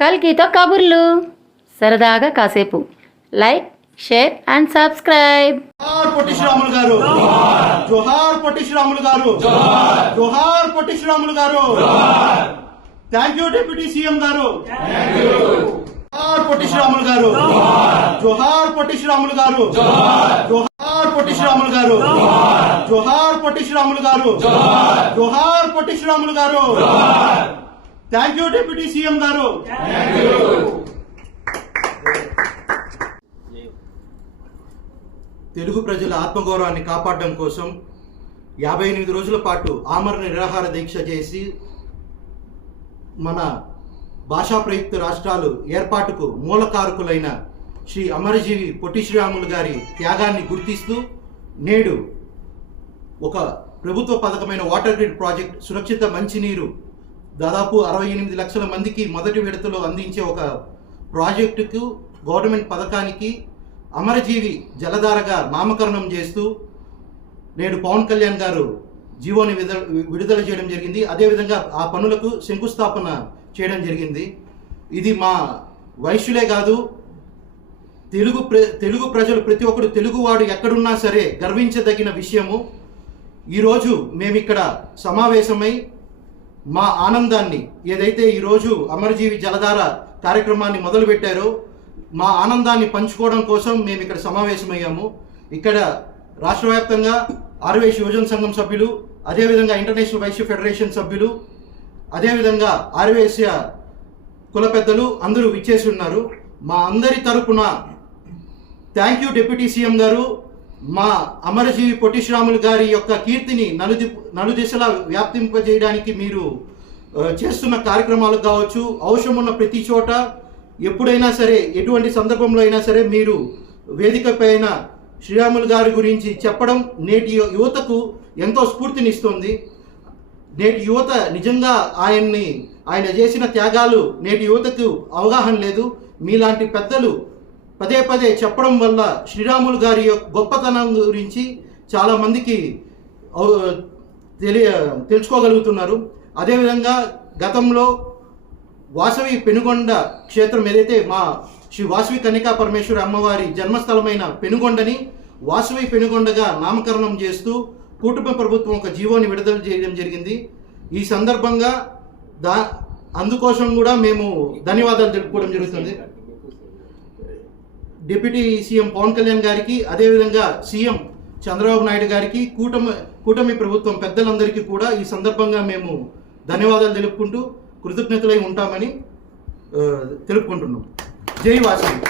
కల్కితో కబుర్లు సరదాగా కాసేపు. Like, share and subscribe. జోహార్ పొట్టి శ్రీరాములు గారు, జోహార్ పొట్టి శ్రీరాములు గారు, జోహార్ పొట్టి శ్రీరాములు గారు. థ్యాంక్ యూ డిప్యూటీ సీఎం గారు. జోహార్ పొట్టి శ్రీరాములు గారు, జోహార్ పొట్టి శ్రీరాములు గారు, జోహార్ పొట్టి శ్రీరాములు గారు, జోహార్ పొట్టి శ్రీరాములు గారు, జోహార్ పొట్టి శ్రీరాములు గారు. థ్యాంక్ యూ డిప్యూటీ సీఎం గారు. తెలుగు ప్రజల ఆత్మగౌరవాన్ని కాపాడడం కోసం 58 రోజుల పాటు ఆమరణ నిరాహార దీక్ష చేసి మన భాషా ప్రయుక్త రాష్ట్రాలు ఏర్పాటుకు మూలకారకులైన శ్రీ అమరజీవి పొట్టి శ్రీరాములు గారి త్యాగాన్ని గుర్తిస్తూ నేడు ఒక ప్రభుత్వ పథకమైన వాటర్ గ్రిడ్ ప్రాజెక్ట్ సురక్షిత మంచినీరు దాదాపు 68 లక్షల మందికి మొదటి విడతలో అందించే ఒక ప్రాజెక్టుకు గవర్నమెంట్ పథకానికి అమరజీవి జలధారగా నామకరణం చేస్తూ నేడు పవన్ కళ్యాణ్ గారు జీవోని విడుదల చేయడం జరిగింది. అదేవిధంగా ఆ పనులకు శంకుస్థాపన చేయడం జరిగింది. ఇది మా వైశ్యులే కాదు, తెలుగు ప్రజలు ప్రతి ఒక్కరు తెలుగువాడు ఎక్కడున్నా సరే గర్వించదగిన విషయము. ఈరోజు మేమిక్కడ సమావేశమై మా ఆనందాన్ని ఏదైతే ఈరోజు అమరజీవి జలధార కార్యక్రమాన్ని మొదలుపెట్టారో మా ఆనందాన్ని పంచుకోవడం కోసం మేము ఇక్కడ సమావేశమయ్యాము. ఇక్కడ రాష్ట్ర వ్యాప్తంగా ఆర్యవైశ్య యువజన సంఘం సభ్యులు, అదేవిధంగా ఇంటర్నేషనల్ వైశ్య ఫెడరేషన్ సభ్యులు, అదేవిధంగా ఆర్యవైశ్య కుల పెద్దలు అందరూ విచ్చేసి ఉన్నారు. మా అందరి తరపున థ్యాంక్ యూ డిప్యూటీ సీఎం గారు. మా అమరజీవి పొట్టి శ్రీరాములు గారి యొక్క కీర్తిని నలుదిశలా వ్యాప్తింపజేయడానికి మీరు చేస్తున్న కార్యక్రమాలకు కావచ్చు, అవసరం ఉన్న ప్రతి చోట ఎప్పుడైనా సరే ఎటువంటి సందర్భంలో అయినా సరే మీరు వేదిక పైన శ్రీరాములు గారి గురించి చెప్పడం నేటి యువతకు ఎంతో స్ఫూర్తినిస్తుంది. నేటి యువత నిజంగా ఆయన చేసిన త్యాగాలు నేటి యువతకు అవగాహన లేదు. మీలాంటి పెద్దలు పదే పదే చెప్పడం వల్ల శ్రీరాములు గారి యొక్క గొప్పతనం గురించి చాలామందికి తెలుసుకోగలుగుతున్నారు. అదేవిధంగా గతంలో వాసవి పెనుగొండ క్షేత్రం ఏదైతే మా శ్రీ వాసవి కన్యకా పరమేశ్వరి అమ్మవారి జన్మస్థలమైన పెనుగొండని వాసవి పెనుగొండగా నామకరణం చేస్తూ కూటమి ప్రభుత్వం ఒక జీవోని విడుదల చేయడం జరిగింది. ఈ సందర్భంగా అందుకోసం కూడా మేము ధన్యవాదాలు తెలుపుకోవడం జరుగుతుంది డిప్యూటీ సీఎం పవన్ కళ్యాణ్ గారికి, అదేవిధంగా సీఎం చంద్రబాబు నాయుడు గారికి, కూటమి ప్రభుత్వం పెద్దలందరికీ కూడా ఈ సందర్భంగా మేము ధన్యవాదాలు తెలుపుకుంటూ కృతజ్ఞతలై ఉంటామని తెలుపుకుంటున్నాం. జై వాసవి.